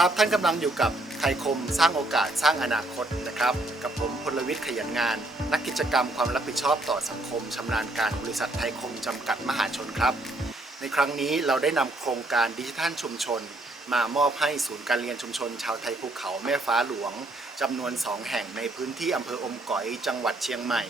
ครับ ท่านกำลังอยู่กับไทยคมสร้างโอกาสสร้างอนาคตนะครับ กับผมพลวิทย์ขยันงาน นักกิจกรรมความรับผิดชอบต่อสังคมชำนาญการบริษัทไทยคมจำกัดมหาชนครับ ในครั้งนี้เราได้นำโครงการดิจิทัลชุมชน มามอบให้ศูนย์การเรียนชุมชน ชาวไทยภูเขาแม่ฟ้าหลวงจำนวน 2 แห่งในพื้นที่อำเภออมก๋อยจังหวัดเชียงใหม่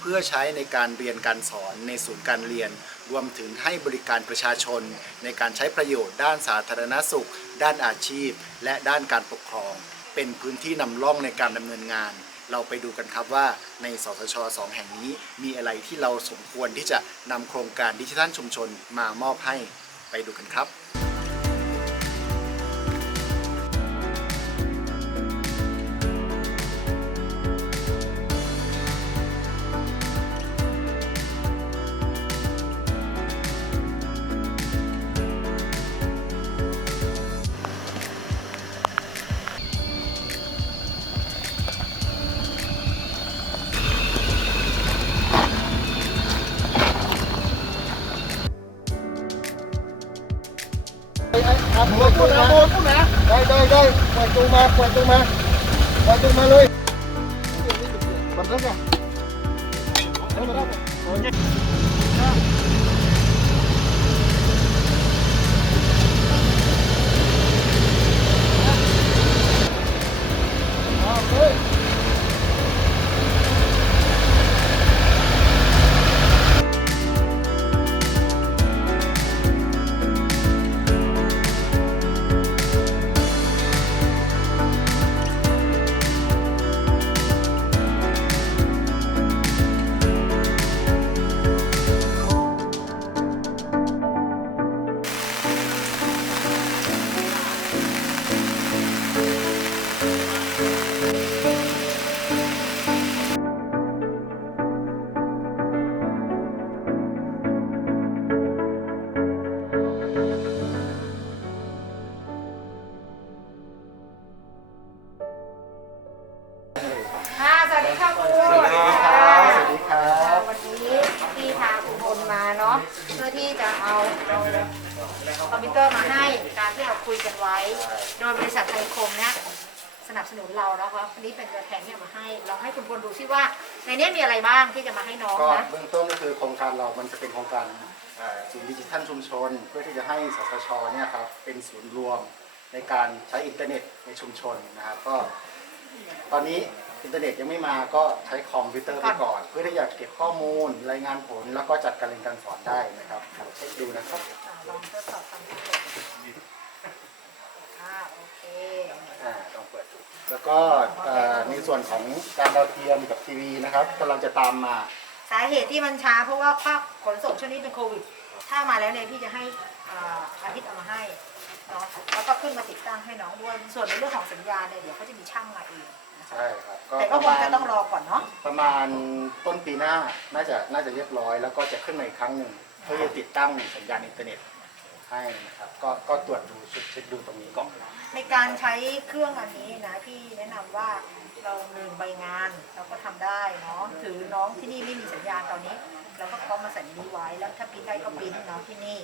เพื่อใช้ในการเรียนการสอนในศูนย์การเรียน รวมถึงให้บริการประชาชน ในการใช้ประโยชน์ด้านสาธารณสุข ด้านอาชีพ และด้านการปกครอง เป็นพื้นที่นำร่องในการดำเนินงาน เราไปดูกันครับว่าในสสชสองแห่งนี้ มีอะไรที่เราสมควรที่จะนำโครงการดิจิทัลชุมชนมามอบให้ไปดูกันครับ ครับพูดพูดนะพูดพูดนะได้ได้ได้ปล่อยตั คอมพิวเตอร์มาให้ตามที่เราคุยกันไว้ โดยบริษัทไทยคมเนี่ยสนับสนุนเรานะคะวันนี้เป็นตัวแทนที่เอามาให้ เราให้คุณพลดูซิว่า ในนี้มีอะไรบ้างที่จะมาให้น้องก็นะเบื้องต้นก็คือโครงการเรามันจะเป็นโครงการเอ่อศูนย์ดิจิทัลชุมชน เพื่อที่จะให้สสชเนี่ยครับเป็นศูนย์รวมในการใช้อินเทอร์เน็ตในชุมชนนะครับก็ตอนนี้อินเทอร์เน็ตยังไม่มาก็ใช้คอมพิวเตอร์ไปก่อน เพื่อที่จะเก็บข้อมูลรายงานผลแล้วก็จัดการเรียนการสอนได้นะครับเราเช็คดูนะครับอ่า ลองทดสอบความรู้อ่าโอเคอ่าลองเปิดดูแล้วก็เอ่อในส่วนของการดาวเทียมกับทีวีนะครับกำลังจะตามมา สาเหตุที่มันช้าเพราะว่าภาคขนส่งช่วงนี้เป็นโควิด ถ้ามาแล้วเนี่ยพี่จะให้อ่าอาทิตย์เอามาให้เนาะแล้วก็ขึ้นมาติดตั้งให้น้องด้วยส่วนในเรื่องของสัญญาณเนี่ยเดี๋ยวเขาจะมีช่างมาเองนะคะใช่ครับแต่ก็ประคงมาณจะต้องรอก่อนเนาะประมาณต้นปีหน้าน่าจะน่าจะเรียบร้อย แล้วก็จะขึ้นมาอีกครั้งหนึ่งเพื่อจะติดตั้งสัญญาณอินเทอร์เน็ต ให้นะครับก็ก็ตรวจดูเช็คเช็คดูตรงนี้ก่อนในการใช้เครื่องอันนี้นะพี่แนะนำว่าเราหนึ่งใบงานเราก็ทำได้เนาะถือน้องที่นี่ไม่มีสัญญาณตอนนี้เราก็พร้อมมาใส่นี้ไว้แล้วถ้าปริ้นได้ก็ปริ้นเนาะที่นี่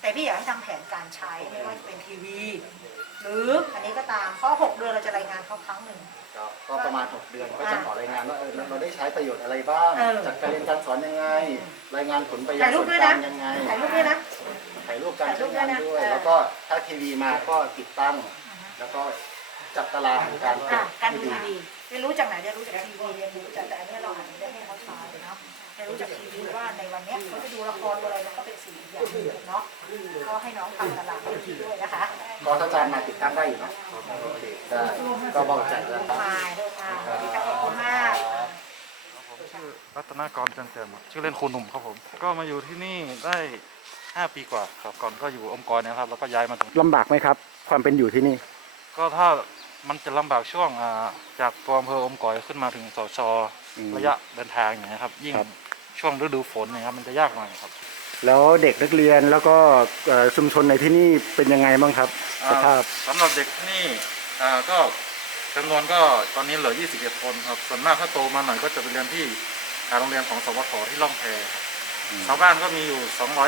แต่พี่อยากให้ทำแผนการใช้ไม่ว่าจะเป็นทีวี หรืออันนี้ก็ตามเพราะหกเดือนเราจะรายงานเขาครั้งหนึ่ง ก็ก็ประมาณ 6 เดือนก็จะอ่าขอรายงานว่าเออเราเราได้ใช้ประโยชน์อะไรบ้าง เออจัดการเรียนการสอนยังไง รายงานผลไปยัถ่างยรูส่ปวนด้วยกนะ ลางยังไงถ่ายรูปด้วยนะ ถ่ายรูปการถ่ายรูใช้ปด้วยงานนะด้วยเออแล้วก็ถ้าทีวีมาก็ติดตั้ง แล้วก็จัดตารางการอะการดูให้ทีวีเรียนรู้จากไหนเรียนรู้จากทีวีเรียนรู้จากแต่อันนี้เราอาจจะได้ให้เขาใช้เนาะเรียนรู้จากทีวีว่าในวันเนี้ยเขาจะดูละครดูอะไรมันก็เป็นสิ่งอีกอย่างหนึ่งเนาะก็ให้น้องทำตารางให้ดีด้วยนะคะก็ถ้าอาจารย์มาติดตั้งได้อยู่เนาะโอเคได้ก็เบาใจแล้วมาเดินมาสวัสดีค่ะขอบคุณมากผมชื่อรัตนากรจันเติมครับชื่อเล่นครูหนุ่มครับผม ก็มาอยู่ที่นี่ได้ 5ปีกว่าครับก่อนก็อยู่องค์กรเนะครับ แล้วก็ย้ายมาตรงลำบากไหมครับ ความเป็นอยู่ที่นี่ ก็ถ้ามันจะลำบากช่วงอ่าจากตัวอำเภออมก๋อยขึ้นมาถึงสชอืมระยะเดินทางอย่างเงี้ยครับ ยิ่งครับ ช่วงฤดูฝนเนะครับมันจะยากหน่อยครับ แล้วเด็กนักเรียนแล้วก็เอ่อชุมชนในที่นี่เป็นยังไงบ้างครับสภาพ สำหรับเด็กที่นี่อ่าก็จำนวนก็ตอนนี้เหลือ 21 คนครับ ส่วนมากถ้าโตมาหน่อยก็จะไปเรียนที่อ่าโรงเรียนของสวทที่ล่องแพครับอืม ชาวบ้านก็มีอยู่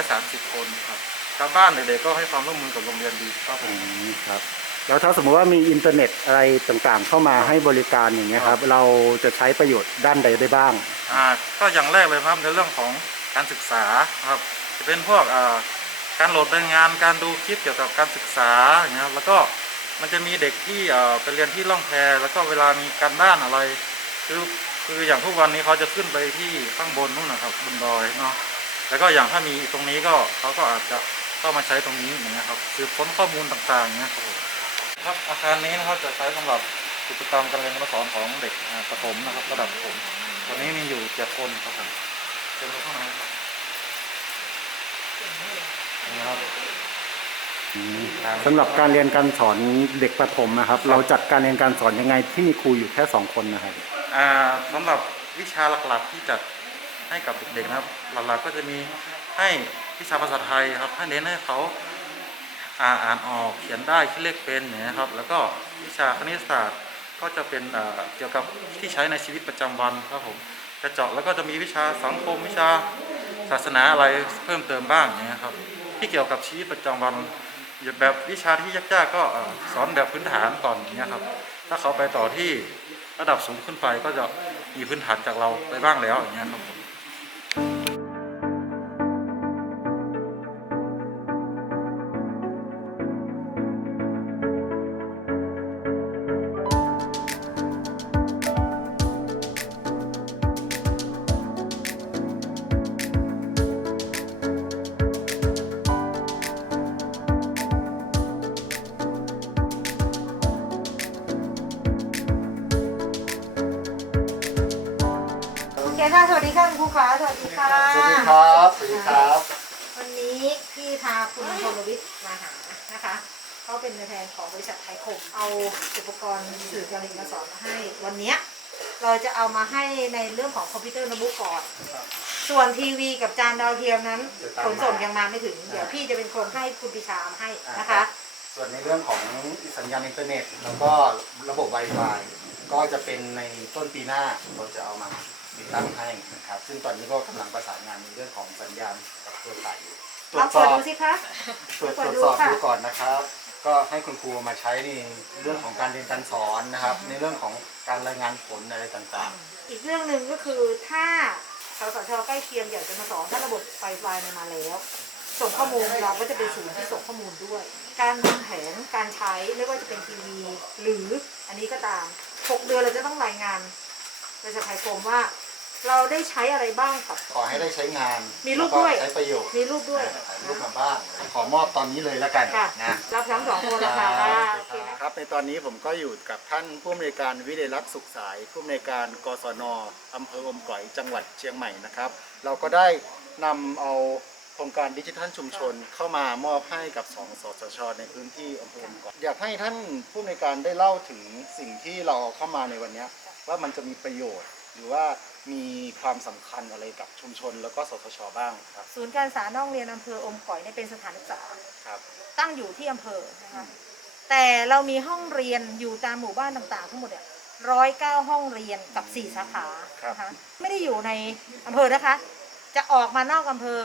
230 คนครับชาวบ้านเด็กๆก็ให้ความร่วมมือกับโรงเรียนดีครับผอืม มครับ แล้วถ้าสมมติว่ามีอินเทอร์เน็ตอะไรต่างๆ เข้ามาให้บริการอย่างเงี้ยครับ เราจะใช้ประโยชน์ด้านใดได้บ้าง อ่าก็อย่างแรกเลยครับในเรื่องของการศึกษาครับจะเป็นพวกอ่าการโหลดรายงานการดูคลิปเกี่ยวกับการศึกษาอย่างเงี้ยครับแล้วก็มันจะมีเด็กที่เอ่อไปเรียนที่ล่องแพแล้วก็เวลามีการบ้านอะไร คือคืออย่างทุกวันนี้เขาจะขึ้นไปที่ข้างบนนู่นนะครับบนดอยเนาะ แล้วก็อย่างถ้ามีตรงนี้ก็เขาก็อาจจะเข้ามาใช้ตรงนี้อย่างเงี้ยครับสืบค้นข้อมูลต่างๆอย่างเงี้ยครับผมครับอาคารนี้นะครับจะใช้สำหรับกิจกรรมการเรียนการสอนของเด็กอ่าประถมนะครับ ระดับประถมตอนนี้มีอยู่เจ็ดคนครับผมเชิญเข้ามาครับนะครับสำหรับการเรียนการสอนเด็กประถมนะครับ เราจัดการเรียนการสอนยังไงที่มีครูอยู่แค่สองคนนะครับอ่าสำหรับวิชาหลักๆที่จัด ให้กับเด็กๆนะครับ หลักๆก็จะมีให้วิชาภาษาไทยครับให้เน้นให้เขาอ่าอ่านออกเขียนได้คิดเลขเป็นอย่างนี้ครับ แล้วก็วิชาคณิตศาสตร์ก็จะเป็นเกี่ยวกับที่ใช้ในชีวิตประจำวันครับผมจะเจาะแล้วก็จะมีวิชาสังคมวิชาศาสนาอะไรเพิ่มเติมบ้างอย่างนี้ยครับ ที่เกี่ยวกับชีวิตประจำวันแบบวิชาที่ยากๆก็สอนแบบพื้นฐานก่อนอย่างเงี้ยครับ ถ้าเขาไปต่อที่ระดับสูงขึ้นไปก็จะมีพื้นฐานจากเราไปบ้างแล้วอย่างเงี้ยครับ เคค่ะ สวัสดีค่ะคุณครูขาสวัสดีค่ะ สวัสดีครับ สวัสดีครับ วันนี้พี่พาคุณพลวิทย์มาหานะคะเขาเป็นตัวแทนของบริษัทไทยคม เอาอุปกรณ์สื่อการเรียนการสอนมาให้วันเนี้ยเราจะเอามาให้ในเรื่องของคอมพิวเตอร์โน้ตบุ๊กก่อน ส่วนทีวีกับจานดาวเทียมนั้นจะตามขมานส่งยังมาไม่ถึง เดี๋ยวพี่จะเป็นคนให้คุณปิชาเอามาให้นะคะ ส่วนในเรื่องของสัญญาณอินเทอร์เน็ต แล้วก็ระบบ Wi-Fi ก็จะเป็นในต้นปีหน้าเราจะเอามา ติดตั้งให้นะครับ ซึ่งตอนนี้ก็กำลังประสานงานในเรื่องของสัญญาณกับตัวสายอยู่ตรลวองจสเปิดอบดูสิคะ ตรวจเปิตดรวจดูสอบค่ะดูก่อนนะครับ ก็ให้คุณครูมาใช้ในเรื่องของการเรียนการสอนนะครับ ในเรื่องของการรายงานผลอะไรต่างอีกเรื่องหนึ่งก็คือถ้าสสชใกล้เคียงอยากจะมาสอนถ้าระบบไฟไฟมันมาแล้ว ส่งข้อมูลเราก็จะเป็นศูนย์ที่ส่งข้อมูลด้วย การวางแผนการใช้ไม่ว่าจะเป็นทีวีหรืออันนี้ก็ตาม 6 เดือนเราจะต้องรายงานบริษัทไทยคมว่า เราได้ใช้อะไรบ้างกับๆขอให้ได้ใช้งานมีรูปแล้ก็ด้วยใช้ประโยชน์มีรูปด้วยถ่ายรูปมาบ้าง ขอมอบตอนนี้เลยแล้วกันค่ะ นะ รับทั้งสองคนนะคะโอเคนะ ครับในตอนนี้ผมก็อยู่กับท่านผู้อำนวยการวิเลรักษ์สุขสาย ผู้อำนวยการกศนอำเภออมก๋อยจังหวัดเชียงใหม่นะครับ เราก็ได้นำเอาโครงการดิจิทัลชุมชนเข้ามามอบให้กับสองสสชในพื้นที่อำเภออมก๋อยอยากให้ท่านผู้อำนวยการได้เล่าถึงสิ่งที่เราเอาเข้ามาในวันเนี้ยว่ามันจะมีประโยชน์ หรือว่ามีความสำคัญอะไรกับชุมชนแล้วก็สสชบ้างครับ ศูนย์การศึกษานอกโรงเรียนอำเภออมก๋อยเนี่ยเป็นสถานศึกษาครับ ตั้งอยู่ที่อำเภอนะคะแต่เรามีห้องเรียนอยู่ตามหมู่บ้านต่างๆ ทั้งหมดเนี่ยร้อยเก้าห้องเรียนกับสี่สาขาครับนะคะไม่ได้อยู่ในอำเภอนะคะ จะออกมานอกอำเภอ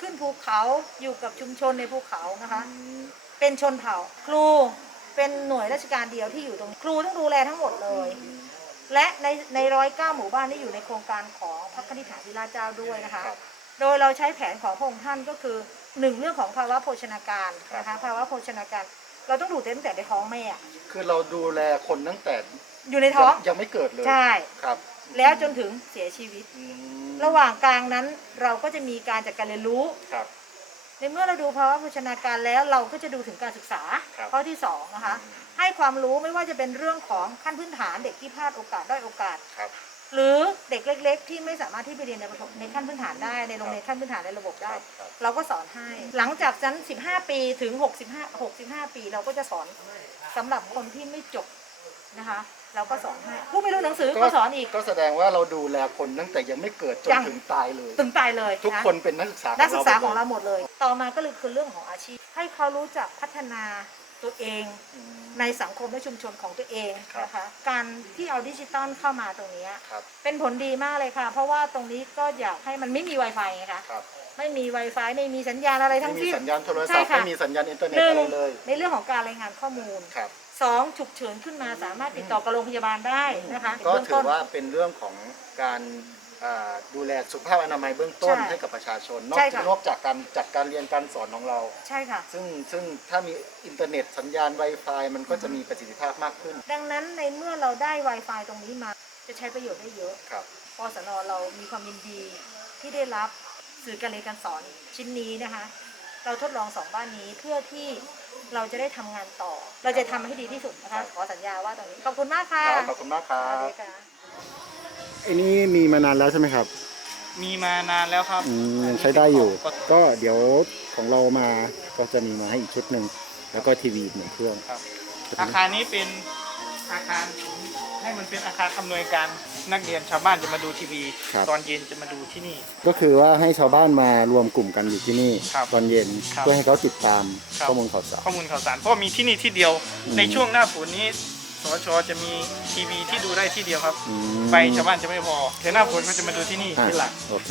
ขึ้นภูเขาอยู่กับชุมชนในภูเขานะคะ เป็นชนเผ่า ครูเป็นหน่วยราชการเดียวที่อยู่ตรงนี้ครูต้องดูแลทั้งหมดเลย และในในร้อยเก้าหมู่บ้านนี่อยู่ในโครงการของพระคณิษฐาธิราชเจ้าด้วยนะคะครับ โดยเราใช้แผนของพระองค์ท่านก็คือหนึ่งเรื่องของภาวะโภชนาการนะคะภาวะโภชนาการ เราต้องดูตั้งแต่ในท้องแม่อะคือเราดูแลคนตั้งแต่อยู่ในท้องยังไม่เกิดเลยใช่ ครับแล้วจนถึงเสียชีวิต อืมระหว่างกลางนั้นเราก็จะมีการจัดการเรียนรู้ ครับ ในเมื่อเราดูภาวะโภชนาการแล้วเราก็จะดูถึงการศึกษาครับ ข้อที่สองนะคะ ให้ความรู้ไม่ว่าจะเป็นเรื่องของขั้นพื้นฐานเด็กที่พลาดโอกาสด้อยโอกาส ครับ หรือเด็กเล็ก ๆ ที่ไม่สามารถที่ไปเรียนในประถมในขั้นพื้นฐานได้ในโรงเรียนขั้นพื้นฐานในระบบคได้รับครับ เราก็สอนให้ หลังจากนั้น 15 ปีถึง 65 65 ปี เราก็จะสอนสำหรับคนที่ไม่จบนะคะ เราก็สอนให้ผู้ไม่รู้หนังสือก็สอนอีก ก็แสดงว่าเราดูแลคนตั้งแต่ยังไม่เกิดจนยัง ถึงตายเลย ตึงตายเลยทุกะคนเป็นนักศึกษานักศึกษาของหมเราดลยหมดเลย ต่อมาก็เลยคือเรื่องของอาชีพ ให้เขารู้จักพัฒนา ตัวเองอืมในสังคมและชุมชนของตัวเองครับนะคะการที่เอาดิจิตอลเข้ามาตรงเนี้ยครับเป็นผลดีมากเลยค่ะ เพราะว่าตรงนี้ก็อยากให้มันไม่มี Wi-Fi ไงคะครับไม่มี Wi-Fi ไม่มีสัญญาณอะไรไม่ทั้งมีสิ้นสัญญาณโทรศัพท์ใช่ค่ะไม่มีสัญญาณอินเทอร์เน็ตหนึ่อะงไรเลย ในเรื่องของการรายงานข้อมูลครับสองฉุกเฉินขึ้นมาสามารถติดต่อกับโรงพยาบาลได้นะคะก็เบื้องถืต้อนว่าเป็นเรื่องของการอ่า ดูแลสุขภาพอนามัยเบื้องต้นใช่ให้กับประชาชน นอกใช่จากค่ะ นอกจากการจัดการเรียนการสอนของเรา ใช่ค่ะ ซึ่งซึ่งถ้ามีอินเทอร์เน็ตสัญญาณ Wi-Fi มันก็จะมีประสิทธิภาพมากขึ้นดังนั้นในเมื่อเราได้ Wi-Fi ตรงนี้มา จะใช้ประโยชน์ได้เยอะครับ ปสนเรามีความยินดีที่ได้รับสื่อการเรียนการสอนชิ้นนี้นะคะ เราทดลองสองบ้านนี้เพื่อที่เราจะได้ทำงานต่อ เราจะทำให้ดีที่สุดนะคะ ขอสัญญาว่าตรงนี้ ขอบคุณมากค่ะครับขอบคุณมากครัสวัสบ ดีค่ะ ไอ้นี้มีมานานแล้วใช่ไหมครับมีมานานแล้วครับอืมยังใช้ได้อยู่ ก็เดี๋ยวของเรามาก็จะมีมาให้อีกชุดหนึ่งแล้วก็ทีวีหนึ่งเครื่อง ครับ อาคารนี้เป็นอาคารผมให้มันเป็นอาคารอำนวยการนักเรียนชาวบ้านจะมาดูทีวี ครับ ตอนเย็นจะมาดูที่นี่ ก็คือว่าให้ชาวบ้านมารวมกลุ่มกันอยู่ที่นี่ ครับตอนเย็นครับเพื่อให้เขาติดตามครับ ข้อมูลข่าวสาร ข้อมูลข่าวสารเพราะว่ามีที่นี่ที่เดียว อืม ในช่วงหน้าฝนนี้ สวชจะมีทีวีที่ดูได้ที่เดียวครับ อืมไปชาวบ้านจะไม่พอแต่หน้าฝนก็จะมาดูที่นี่อะเป็นหลัก โอเค